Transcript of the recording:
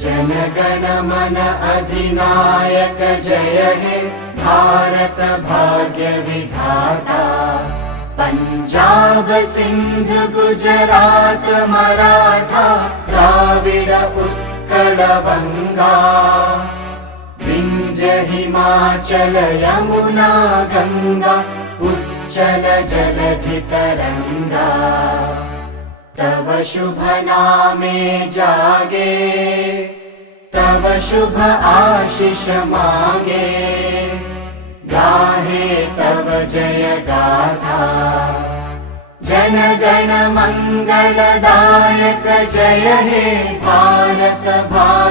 जनगण मन अधिनायक जय हे भारत भाग्य विधाता। पंजाब सिंध गुजरात मराठा द्राविड उत्कल बंगा। विंध्य हिमाचल यमुना गंगा उच्चल जलधि तरंगा। तव शुभ नामे जागे तव शुभ आशीष मागे। गाहे तव जय गाथा जनगण मंगलदायक जय हे भारत भाग्य